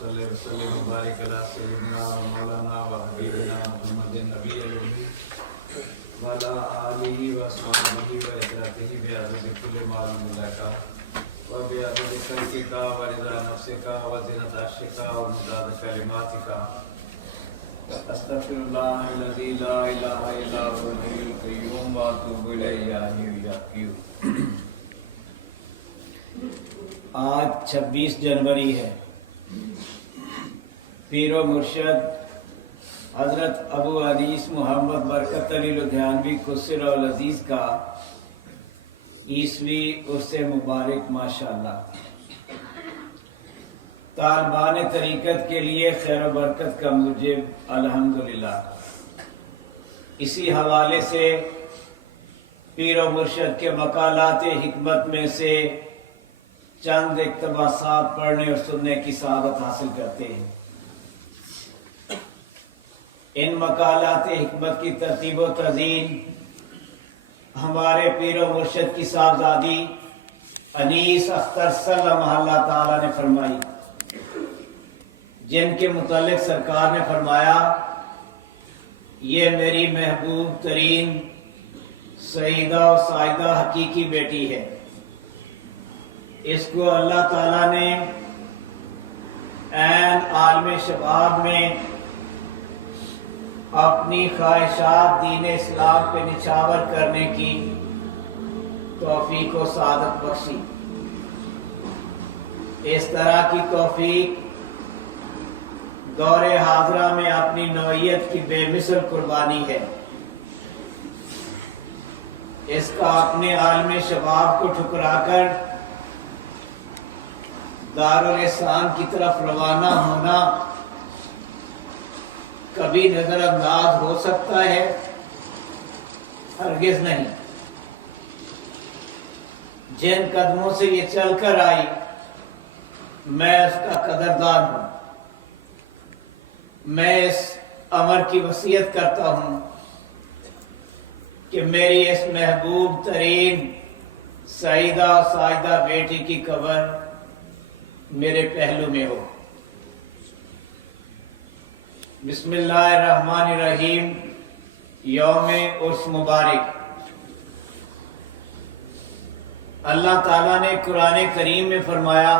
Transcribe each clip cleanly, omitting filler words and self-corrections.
सल्लि वसल्लिम व बारिक अला सय्यिदिना व मौलाना व हबीबिना मुहम्मदिन नबिय्यिल उम्मी व अला आलिहि व अस्हाबिहि व इतरातिहि बिअदद कुल्लि मालूम लका व बिअदद खल्क़िका व रिज़ा नफ्सिका व ज़ीनत अर्शिका व मिदाद कलिमातिका अस्तग़फिरुल्लाहल्लज़ी ला इलाहा इल्ला हुवल हय्युल क़य्यूम व अतूबु इलैहि या हय्यु या क़य्यूम। आज 26 जनवरी है। पीरो मुर्शद हजरत अबू अनीस मोहम्मद बरकत अली लुधियानवी कुस्सिर और अजीज का ईसवी उर्से मुबारक माशाअल्लाह। तालिबान तरीक़त के लिए खैर व बरकत का मुजिब अल्हम्दुलिल्लाह। इसी हवाले से पीरो मुर्शद के मकालात हिकमत में से चंद इक़्तिबासात पढ़ने और सुनने की सआदत हासिल करते हैं। इन मकालात हिकमत की तरतीब व तज़ीन हमारे पीरो मुर्शद की साहबजादी अनीस अख्तर सल्लल्लाहु अल्लाह ताला ने फरमाई, जिनके मुतालिक सरकार ने फरमाया, ये मेरी महबूब तरीन सईदा और साइदा हकीकी बेटी है। इसको अल्लाह ताला ने ऐन आलम शबाब में अपनी ख्वाहिशात दीन इस्लाम पे निछावर करने की तौफीक व सादत बख्शी। इस तरह की तौफीक दौरे हाजरा में अपनी नौइयत की बेमिसल कुर्बानी है। इसका अपने आलम शबाब को ठुकराकर दारुल इस्लाम की तरफ रवाना होना कभी नजरअंदाज हो सकता है? हरगिज नहीं। जिन कदमों से ये चलकर आई, मैं उसका कदरदान हूं। मैं इस अमर की वसीयत करता हूं कि मेरी इस महबूब तरीन सईदा और साइदा बेटी की कब्र मेरे पहलू में हो। बिस्मिल्लाहिर्रहमानिर्रहीम। यौमे उर्स मुबारक। अल्लाह ताला ने कुरान करीम में फरमाया,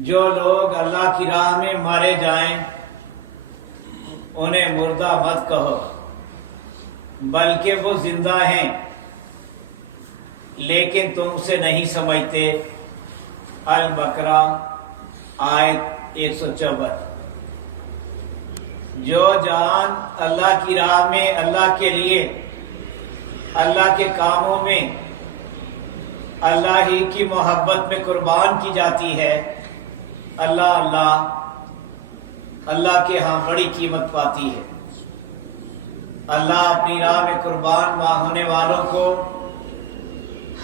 जो लोग अल्लाह की राह में मारे जाएं उन्हें मुर्दा मत कहो, बल्कि वो जिंदा हैं लेकिन तुम उसे नहीं समझते। अल बकरा आयत 154। जो जान अल्लाह की राह में, अल्लाह के लिए, अल्लाह के कामों में, अल्लाह ही की मोहब्बत में कुर्बान की जाती है, अल्लाह अल्लाह अल्लाह के यहाँ बड़ी कीमत पाती है। अल्लाह अपनी राह में कुर्बान होने वालों को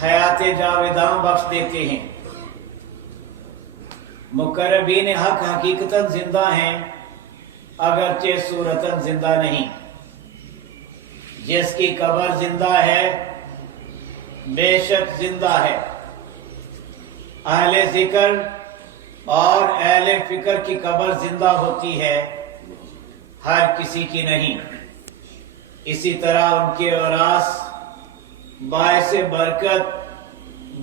हयात जावेदां बख्श देते हैं। मुकर्रबीन हक हकीकतन जिंदा हैं, अगरचे सूरतन जिंदा नहीं। जिसकी कब्र जिंदा है बेशक जिंदा है। अहले जिक्र और अहले फिक्र की कब्र जिंदा होती है, हर किसी की नहीं। इसी तरह उनके औरास बायसे बरकत,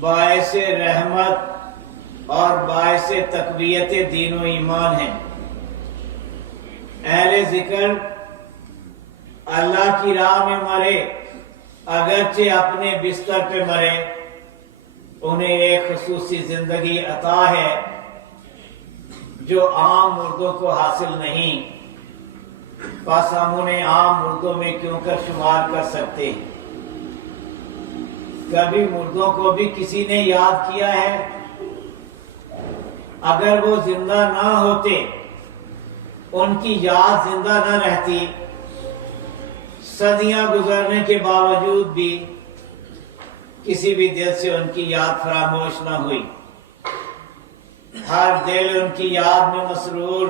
बायसे रहमत और बायसे तकवीयत दीन व ईमान है। अहले जिक्र अल्लाह की राह में मरे, अगरचे अपने बिस्तर पे मरे, उन्हें एक खुसूसी जिंदगी अता है जो आम मुर्दों को हासिल नहीं। बस हम उन्हें आम मुर्दों में क्यों कर शुमार कर सकते हैं? कभी मुर्दों को भी किसी ने याद किया है? अगर वो जिंदा ना होते, उनकी याद जिंदा न रहती, सदियां गुजरने के बावजूद भी किसी भी दिल से उनकी याद फरामोश न हुई। हर दिल उनकी याद में मसरूर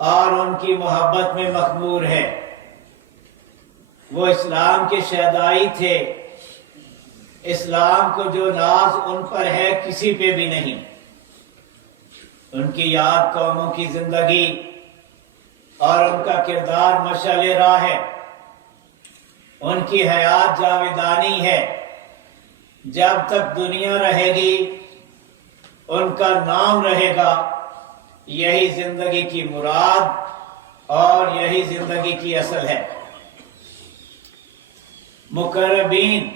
और उनकी मोहब्बत में मखमूर है। वो इस्लाम के शहदाई थे। इस्लाम को जो नाज उन पर है किसी पे भी नहीं। उनकी याद कौमों की जिंदगी और उनका किरदार मशाल राह है। उनकी हयात जावेदानी है। जब तक दुनिया रहेगी उनका नाम रहेगा। यही जिंदगी की मुराद और यही जिंदगी की असल है। मुकर्रबीन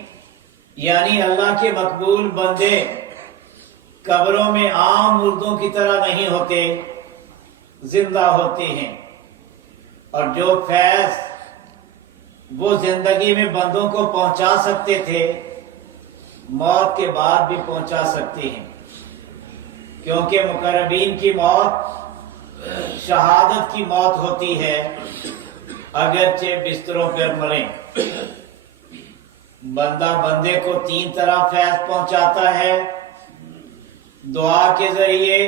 यानी अल्लाह के मकबूल बंदे कब्रों में आम मुर्दों की तरह नहीं होते, जिंदा होते हैं। और जो फैज वो जिंदगी में बंदों को पहुंचा सकते थे, मौत के बाद भी पहुंचा सकते हैं, क्योंकि मुकर्रबीन की मौत शहादत की मौत होती है, अगरचे बिस्तरों पर मरें। बंदा बंदे को 3 तरह फैज पहुंचाता है, दुआ के जरिए,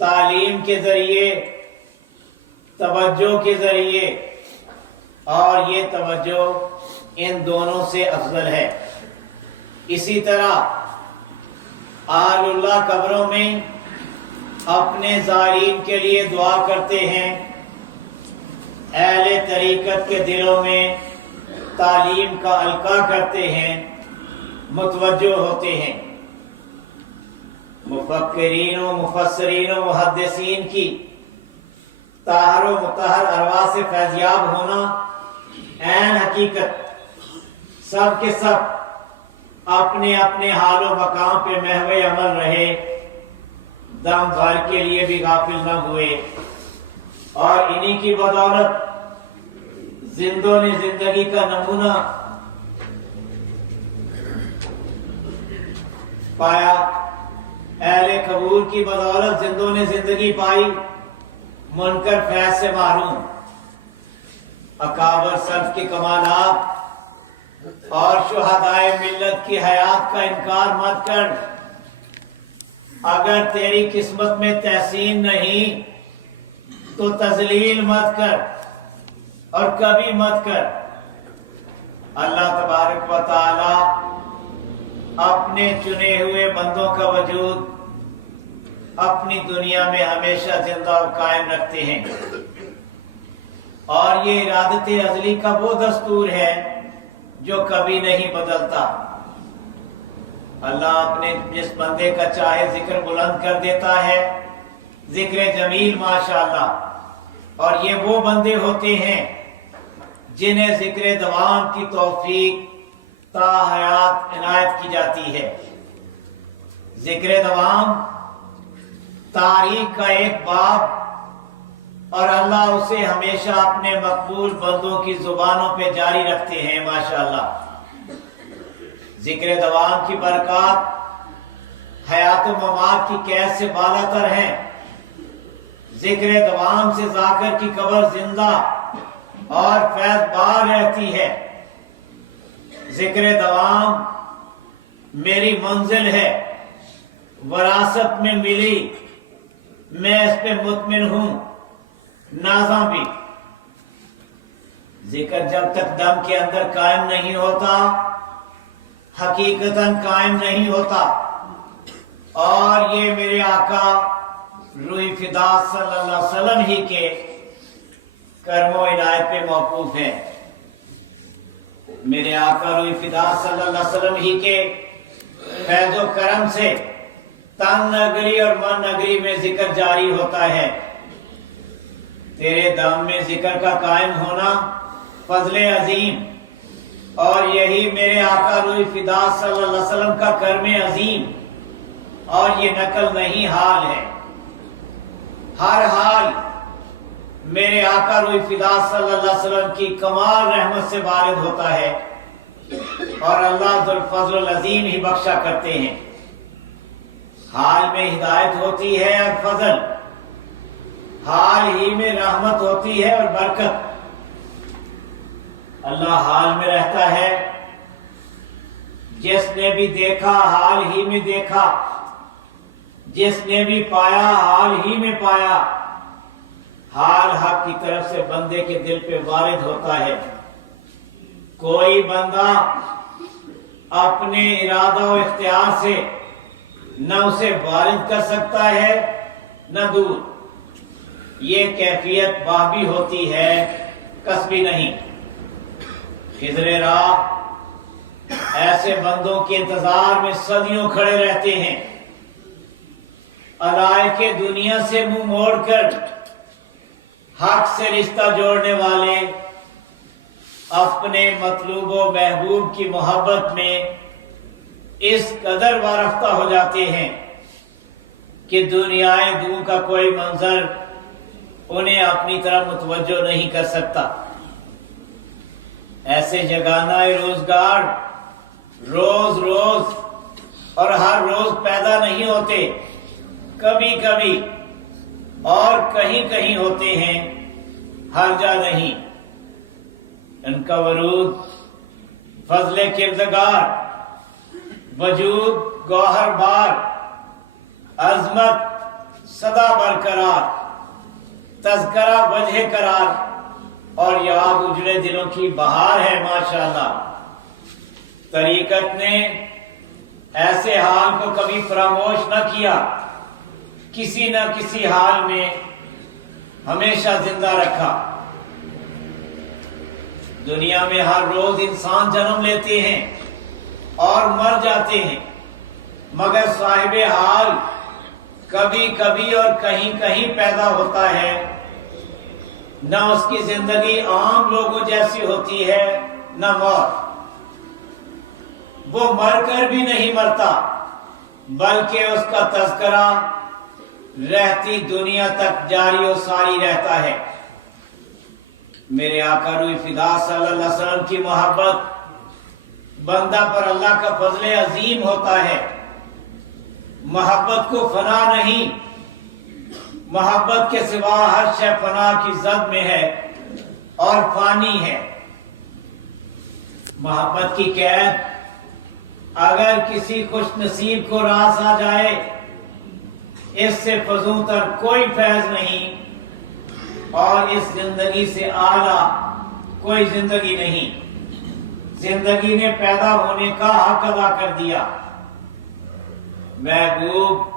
तालीम के जरिए, तवज्जो के जरिए, और ये तवज्जो इन दोनों से अफजल है। इसी तरह आलुल्लाह कब्रों में अपने ज़ारीन के लिए दुआ करते हैं, अहले तरीकत के दिलों में तालीम का अलका करते हैं, मुतवज्जो होते हैं। मुफक्किरीन व मुफस्सिरीन व मुहद्दिसीन की ताहर व मुतहर अरवा से फैज़याब होना ऐन हकीकत। सब के सब अपने अपने हाल व मकाम पे महवे अमल रहे, दम भर के लिए भी गाफिल न हुए, और इन्हीं की बदौलत जिंदों ने जिंदगी का नमूना पाया। अहले कबूर की बदौलत जिंदों ने जिंदगी पाई, मुनकर फैज से मारूम। अकाबर सल्फ के कमालात और शुहदाए मिल्लत की हयात का इनकार मत कर। अगर तेरी किस्मत में तहसीन नहीं तो तजलील मत कर, और कभी मत कर। अल्लाह तबारक व तआला अपने चुने हुए बंदों का वजूद अपनी दुनिया में हमेशा जिंदा और कायम रखते हैं, और ये इरादत अज़ली का वो दस्तूर है जो कभी नहीं बदलता। अल्लाह अपने जिस बंदे का चाहे जिक्र बुलंद कर देता है, जिक्र जमील माशाअल्लाह। और ये वो बंदे होते हैं जिन्हें जिक्र दवाम की तौफीक ता हयात इनायत की जाती है। जिक्र दवाम तारीख का एक बाब, और अल्लाह उसे हमेशा अपने मकबूल बंदों की जुबानों पे जारी रखते हैं माशाअल्लाह। जिक्र दवाम की बरकत हयात व ममात की कैद से बालातर हैं। जिक्र दवाम से जाकर की कब्र जिंदा और फैज़बार रहती है। जिक्र दवाम मेरी मंजिल है, वरासत में मिली, मैं इस पे मुतमिन हूं, नाज़ा भी। जिक्र जब तक दम के अंदर कायम नहीं होता, हकीकतन कायम नहीं होता। और ये मेरे आका रूह फिदा सल्लल्लाहु अलैहि वसल्लम ही के कर्मो इनायत पे मौकूफ है। मेरे आका रूह फिदा सल्लल्लाहु अलैहि वसल्लम ही के फैज़ो करम से तन नगरी और मन नगरी में जिक्र जारी होता है। तेरे दम में जिक्र का कायम होना फजले अजीम, और यही मेरे आका रूह फिदा सल्लल्लाहु अलैहि वसल्लम का कर्म अजीम, और ये नकल नहीं हाल है। हर हाल मेरे आका रूह फिदा सल्लल्लाहु अलैहि वसल्लम की कमाल रहमत से वारिद होता है, और अल्लाह जुल फज़ल अजीम ही बख्शा करते हैं। हाल में हिदायत होती है और फजल, हाल ही में रहमत होती है और बरकत। अल्लाह हाल में रहता है। जिसने भी देखा हाल ही में देखा, जिसने भी पाया हाल ही में पाया। हाल हक की तरफ से बंदे के दिल पे वारिद होता है। कोई बंदा अपने इरादा और इख्तियार से نہ اسے وارد کر سکتا ہے نہ دور. یہ کیفیت باہمی ہوتی ہے، کسبی نہیں. خضر راہ ایسے بندوں کے انتظار میں صدیوں کھڑے رہتے ہیں. علائق دنیا سے منہ موڑ کر حق سے رشتہ جوڑنے والے اپنے مطلوب و محبوب کی محبت میں اس قدر وارفتہ ہو جاتے ہیں کہ دنیائے دو کا کوئی منظر انہیں اپنی طرف متوجہ نہیں کر سکتا. ایسے جگانہ روزگار روز روز اور ہر روز پیدا نہیں ہوتے، کبھی کبھی اور کہیں کہیں ہوتے ہیں، ہر جا نہیں. ان کا ورود فضل کردگار، وجود گوہر بار، عظمت سدا برقرار، تذکرہ وجہ قرار اور یاد اجڑے دلوں کی بہار ہے ماشاءاللہ. طریقت نے ایسے حال کو کبھی فراموش نہ کیا، کسی نہ کسی حال میں ہمیشہ زندہ رکھا. دنیا میں ہر روز انسان جنم لیتے ہیں اور مر جاتے ہیں، مگر صاحب حال کبھی کبھی اور کہیں کہیں پیدا ہوتا ہے. نہ اس کی زندگی عام لوگوں جیسی ہوتی ہے نہ موت. وہ مر کر بھی نہیں مرتا، بلکہ اس کا تذکرہ رہتی دنیا تک جاری و ساری رہتا ہے. میرے آقا روح فدا صلی اللہ علیہ وسلم کی محبت بندہ پر اللہ کا فضل عظیم ہوتا ہے. محبت کو فنا نہیں، محبت کے سوا ہر شے فنا کی زد میں ہے اور فانی ہے. محبت کی قید اگر کسی خوش نصیب کو راس آ جائے، اس سے فزوں تر کوئی فیض نہیں اور اس زندگی سے اعلیٰ کوئی زندگی نہیں. زندگی نے پیدا ہونے کا حق ادا کر دیا. محبوب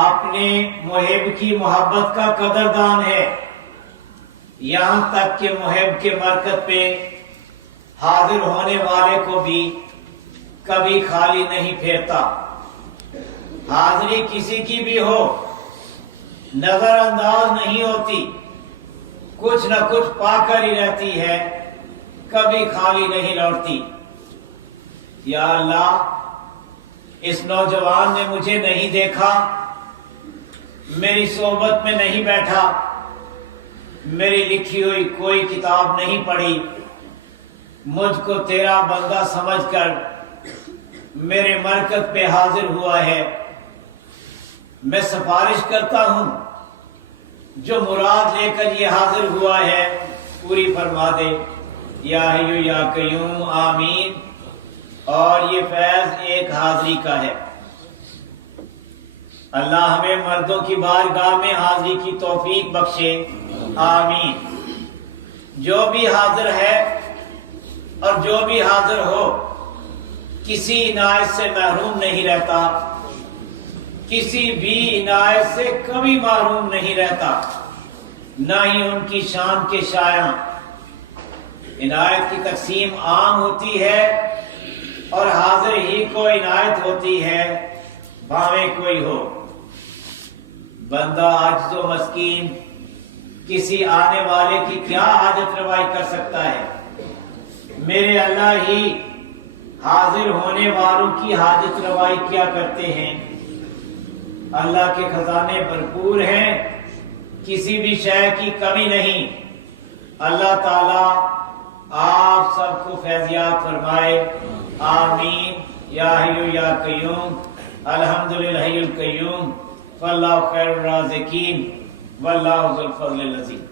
اپنے محب کی محبت کا قدردان ہے، یہاں تک کہ محب کے مرکز پہ حاضر ہونے والے کو بھی کبھی خالی نہیں پھیرتا. حاضری کسی کی بھی ہو نظر انداز نہیں ہوتی، کچھ نہ کچھ پا کر ہی رہتی ہے، کبھی خالی نہیں لوٹتی. یا اللہ، اس نوجوان نے مجھے نہیں دیکھا، میری صحبت میں نہیں بیٹھا، میری لکھی ہوئی کوئی کتاب نہیں پڑھی، مجھ کو تیرا بندہ سمجھ کر میرے مرکز پہ حاضر ہوا ہے. میں سفارش کرتا ہوں جو مراد لے کر یہ حاضر ہوا ہے پوری فرما دے. یا حی یا قیوم آمین. اور یہ فیض ایک حاضری کا ہے. اللہ ہمیں مردوں کی بارگاہ میں حاضری کی توفیق بخشے، آمین. جو بھی حاضر ہے اور جو بھی حاضر ہو کسی عنایت سے محروم نہیں رہتا، کسی بھی عنایت سے کبھی محروم نہیں رہتا، نہ ہی ان کی شان کے شایاں. عنایت کی تقسیم عام ہوتی ہے اور حاضر ہی کو عنایت ہوتی ہے، بھاوے کوئی ہو. بندہ عاجز و مسکین کسی آنے والے کی کیا حاجت روائی کر سکتا ہے؟ میرے اللہ ہی حاضر ہونے والوں کی حاجت روائی کیا کرتے ہیں. اللہ کے خزانے بھرپور ہیں، کسی بھی شے کی کمی نہیں. اللہ تعالیٰ آپ سب کو فیضیات فرمائے، آمین. یا حی یا قیوم، الحمدللہ حی القیوم، واللہ خیر الرازقین، واللہ ذو الفضل العظیم.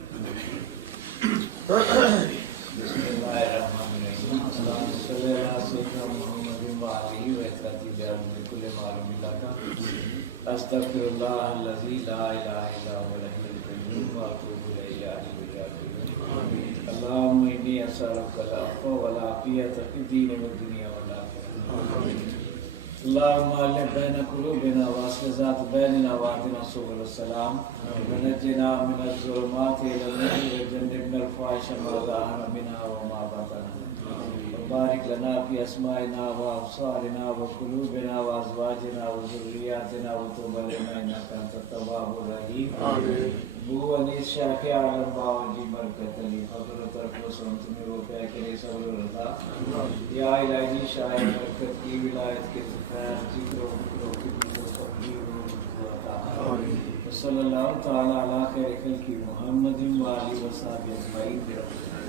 بسم اللہ الرحمن الرحیم. اللہم صلی علی سیدنا محمد و آلہ و اطراتی بیان بکل معلوم لکا. استغفر اللہ الذی لا الہ الا هو الحی القیوم و اتوب الیہ یا حی یا قیوم. اللہم انی اسألک العفو والعافیۃ فی الدین والدنیا والآخرہ. اللهم ألف بين قلوبنا وأصلح ذات بيننا واهدنا سبل السلام ونجنا من الظلمات إلى النور وجنبنا الفواحش ما ظهر منها وما بطن وبارك لنا في أسمائنا وأبصارنا وقلوبنا وأزواجنا وذرياتنا وتب علينا إنك أنت التواب الرحيم آمين. بو انیس شاہ عالم باوجی برکت علی حضرت القسم تمہیں وہ پہ کرے صبر رضا یا الہی شاہ برکت کی ولایت کے خیر ذکر و فکر و خدمت و تقدیر و عطا صلی اللہ تعالی علی خیر خلق محمد و آلہ و صحبہ اجمعین برحمتہ